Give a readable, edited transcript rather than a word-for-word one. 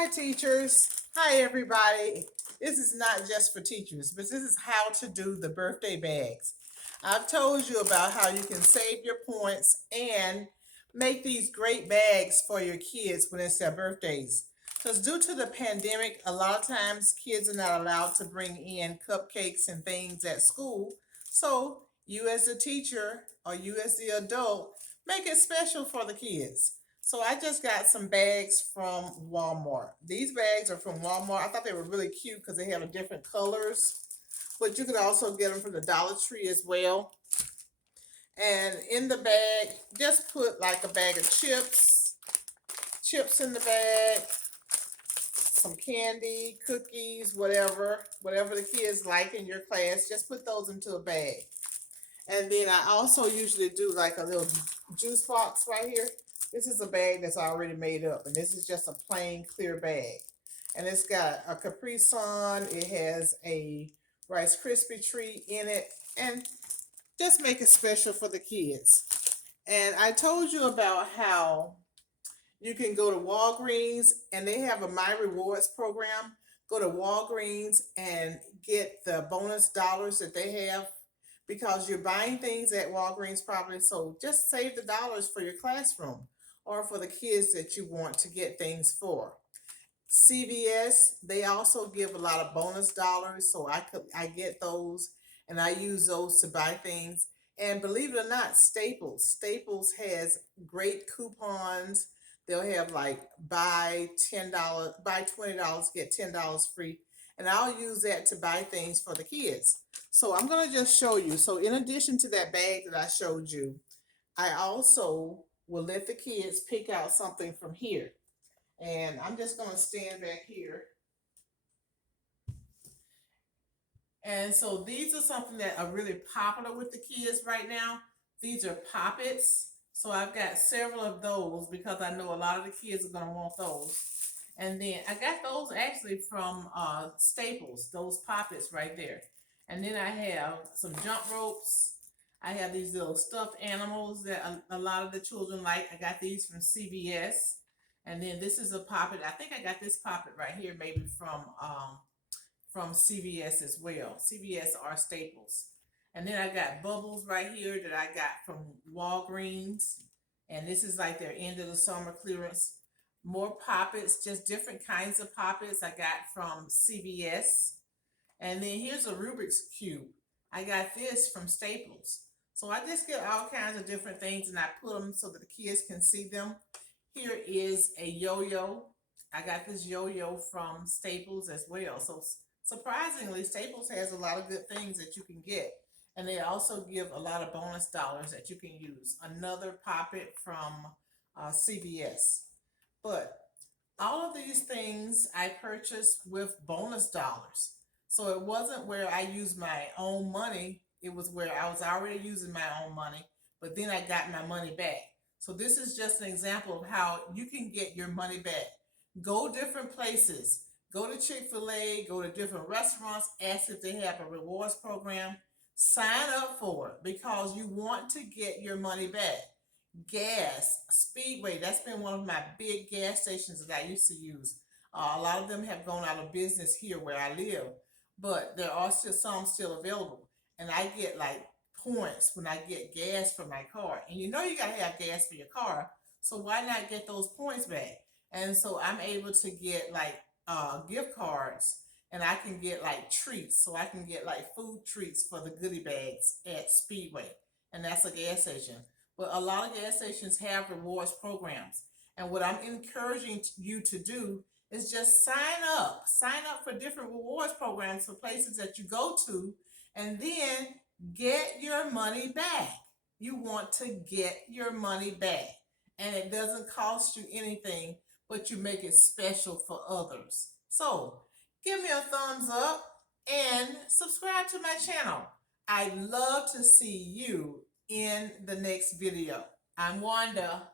Hi, teachers. Hi, everybody. This is not just for teachers, but this is how to do the birthday bags. I've told you about how you can save your points and make these great bags for your kids when it's their birthdays. Because due to the pandemic, a lot of times kids are not allowed to bring in cupcakes and things at school. So, you as a teacher or you as the adult, make it special for the kids. So I just got some bags from Walmart. These bags are from Walmart. I thought they were really cute because they have different colors, but you could also get them from the Dollar Tree as well. And in the bag, just put like a bag of chips in the bag, some candy, cookies, whatever the kids like in your class, just put those into a bag. And then I also usually do like a little juice box right here. This is a bag that's already made up, and this is just a plain clear bag. And it's got a Capri Sun, it has a Rice Krispie treat in it, and just make it special for the kids. And I told you about how you can go to Walgreens and they have a My Rewards program. Go to Walgreens and get the bonus dollars that they have because you're buying things at Walgreens probably. So just save the dollars for your classroom or for the kids that you want to get things for. CVS, they also give a lot of bonus dollars, so I get those and I use those to buy things. And believe it or not, Staples has great coupons. They'll have like buy $20, get $10 free. And I'll use that to buy things for the kids. So I'm gonna just show you. So in addition to that bag that I showed you, I also will let the kids pick out something from here. And I'm just going to stand back here. And so these are something that are really popular with the kids right now. These are poppets. So I've got several of those because I know a lot of the kids are going to want those. And then I got those actually from Staples, those poppets right there. And then I have some jump ropes. I have these little stuffed animals that a lot of the children like. I got these from CVS. And then this is a poppet. I think I got this poppet right here, maybe from CVS as well. CVS or Staples. And then I got bubbles right here that I got from Walgreens. And this is like their end of the summer clearance. More poppets, just different kinds of poppets I got from CVS. And then here's a Rubik's Cube. I got this from Staples. So I just get all kinds of different things and I put them so that the kids can see them. Here is a yo-yo. I got this yo-yo from Staples as well. So surprisingly, Staples has a lot of good things that you can get. And they also give a lot of bonus dollars that you can use. Another poppet from CVS. But all of these things I purchased with bonus dollars. So it wasn't where I used my own money. It was where I was already using my own money, but then I got my money back. So this is just an example of how you can get your money back. Go different places. Go to Chick-fil-A, go to different restaurants, ask if they have a rewards program. Sign up for it because you want to get your money back. Gas, Speedway, that's been one of my big gas stations that I used to use. A lot of them have gone out of business here where I live, but there are still some still available. And I get like points when I get gas for my car. And you know you gotta have gas for your car, so why not get those points back? And so I'm able to get like gift cards and I can get like treats. So I can get like food treats for the goodie bags at Speedway. And that's a gas station. But a lot of gas stations have rewards programs. And what I'm encouraging you to do is just sign up. Sign up for different rewards programs for places that you go to and then get your money back. You want to get your money back. And it doesn't cost you anything, but you make it special for others. So give me a thumbs up and subscribe to my channel. I'd love to see you in the next video. I'm Wanda.